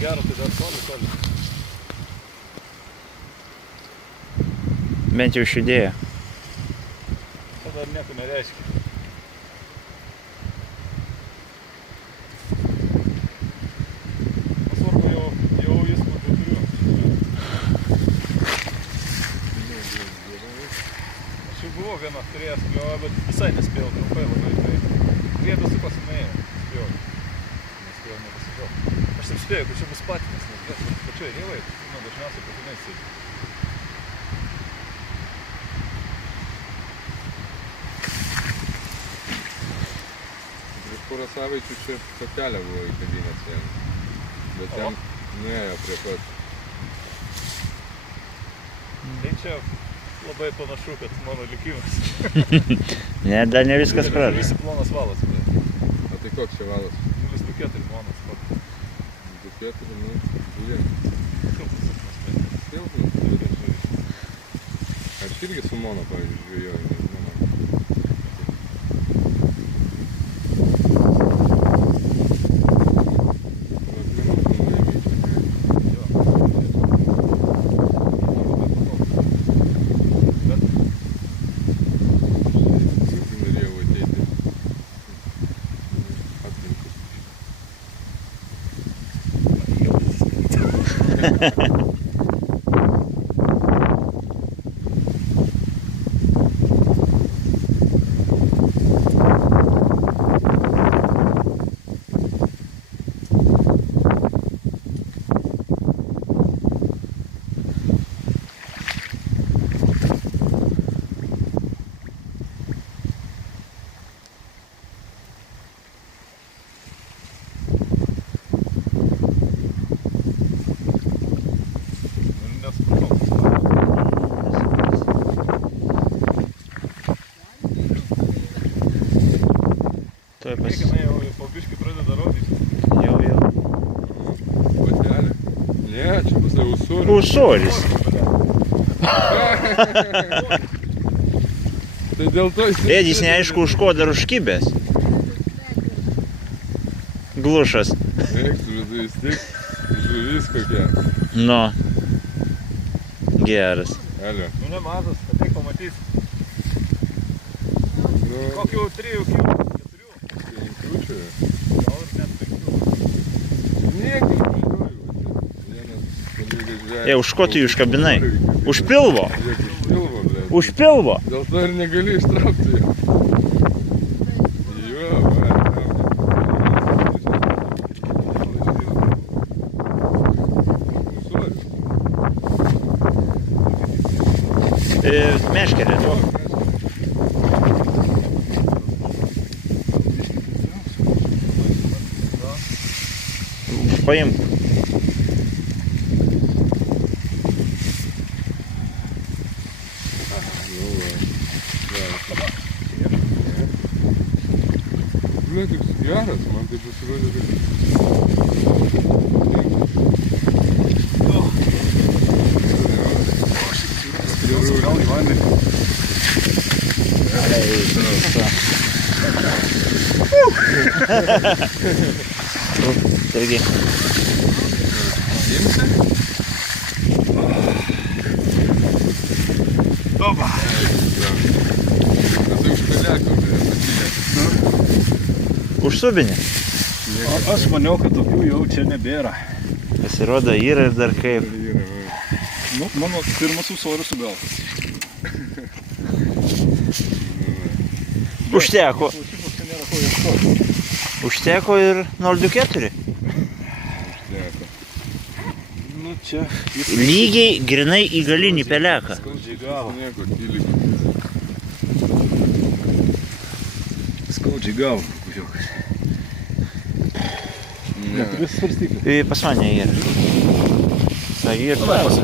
gero, tai dar toli. Bent jau išjudėjo. Tai dar nieko nereiškia. Svarbu, jau įspūdžių turiu. Aš jau buvau vieną turėjęs kliovą, bet visai nespėjau trumpai labai. Tai griebėsi pasinėjo. Nespėjau nepasižiau. Aš taip spėjau, kad čia bus patinas, nes pačioj rėvai, dažniausiai patinai sėdi. Porą savaičių čia patelė buvo įkabinęs jam, bet ten nuėjo prie pat. Tai čia labai panašu, kad mano likimas. Ne, dar ne viskas pradė. Visi plonas valas. O tai koks čia valas? 0,24 plonas. 2,4, nu, dujam. Silpnas. Aš irgi su mono, pavyzdžiui, žvėjoju, nežinau man. Reikia, jau po biškį pradeda rodyti. Jau. Patelė? Ne, čia bus jau ūsorius. Ūsorius. Tai dėl to jis... Ėdis neaišku už ko dar užkibęs. Glušas. Reiks, vis tik žuvis kokia. Nu. Geras. Alio. Nu nemažas, ateik pamatysi. Nu, Kokių 3 kilų. Gal ir net 5. Nieko nežinojau. Už ko tu jį užkabinai? Už pilvo? Už pilvo, ble. Už pilvo? Dėl to ir negali ištraukti jo. Jo, Meškerė. Paimk. Ble, toks geras, man tai pasirodė, kad... Gal į vandenį. Irgi. Imsi? Oba. Tai už peleko, ble, patilė. Už subinį. Aš maniau, kad tokių jau čia nebėra. Pasirodo yra ir dar kaip. Nu, mano pirmas ūsorius sugautas. Užteko. Užteko ir 0,24. Nu čia. Lygiai grinai į galinį peleką. Skaudžiai gavo. Nieko, tyliai. Skaudžiai gavo. Neturi svarstyklių. Pas mane yra. Tai ir pas.